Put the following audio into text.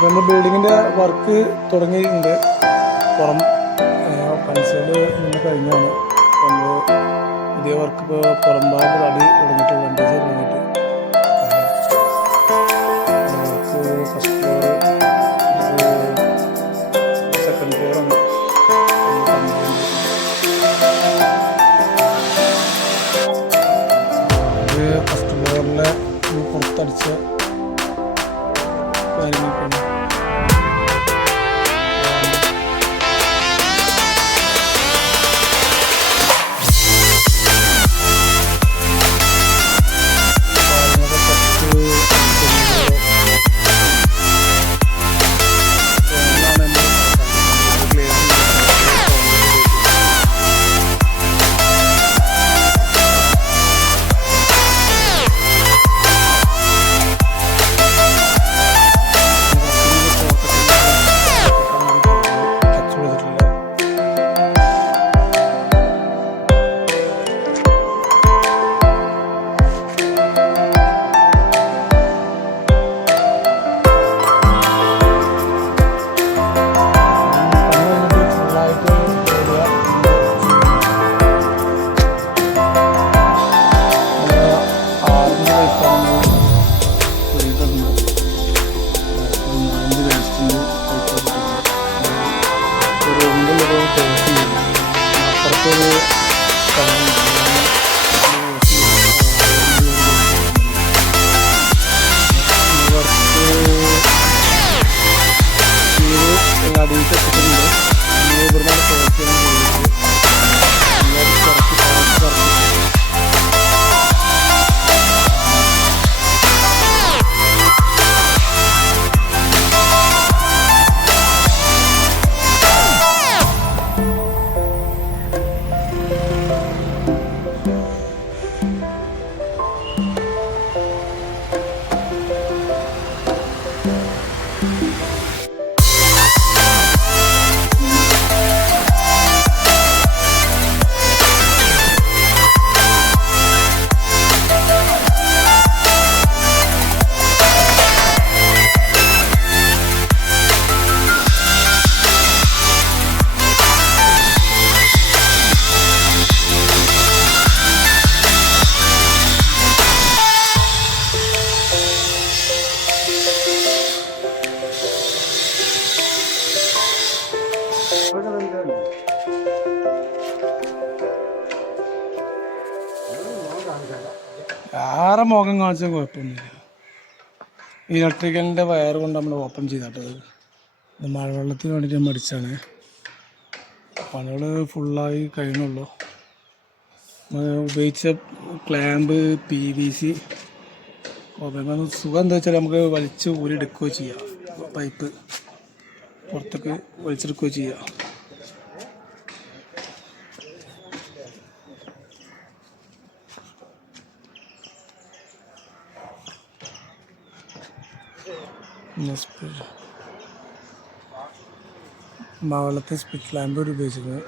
നമ്മൾ ബിൽഡിങ്ങിൻ്റെ വർക്ക് തുടങ്ങിയിട്ടുണ്ട്. പുറം കൺസോള് നിന്ന് കഴിഞ്ഞാണ് നമ്മൾ പുതിയ വർക്ക് ഇപ്പോൾ പുറം ഭാഗത്ത് അടി തുടങ്ങിയിട്ട് വെണ്ടേജ് തുടങ്ങിയിട്ട് വർക്ക് ഫസ്റ്റ് ഫ്ലോർ സെക്കൻഡ് ഫ്ലോറാണ്. ഇത് ഫസ്റ്റ് ഫ്ലോറിലെ പുറത്തടിച്ച കാര്യങ്ങളൊക്കെയാണ്. അപ്പുറത്തൊരു അടിയിട്ടുണ്ട്. ഇവിടുന്നാണ് പ്രവർത്തിക്കാൻ ആരെ മുഖം കാണിച്ചാൽ കുഴപ്പമൊന്നുമില്ല. ഇലക്ട്രിക്കലിൻ്റെ വയർ കൊണ്ട് നമ്മൾ ഓപ്പൺ ചെയ്തിട്ടത് ഇത് മഴവെള്ളത്തിന് വേണ്ടിയിട്ട് മടിച്ചാണ്. പണികൾ ഫുള്ളായി കഴിയണുള്ളൂ. ഉപയോഗിച്ച ക്ലാമ്പ് PVC സുഖം എന്താ വെച്ചാൽ നമുക്ക് വലിച്ച് ഊരിയെടുക്കുകയോ ചെയ്യാം. പൈപ്പ് പുറത്തേക്ക് വലിച്ചെടുക്കുകയോ ചെയ്യാം. മഴവെള്ളത്തെ സ്പിറ്റ് ലാമ്പ് ഉപയോഗിച്ചിരുന്നത്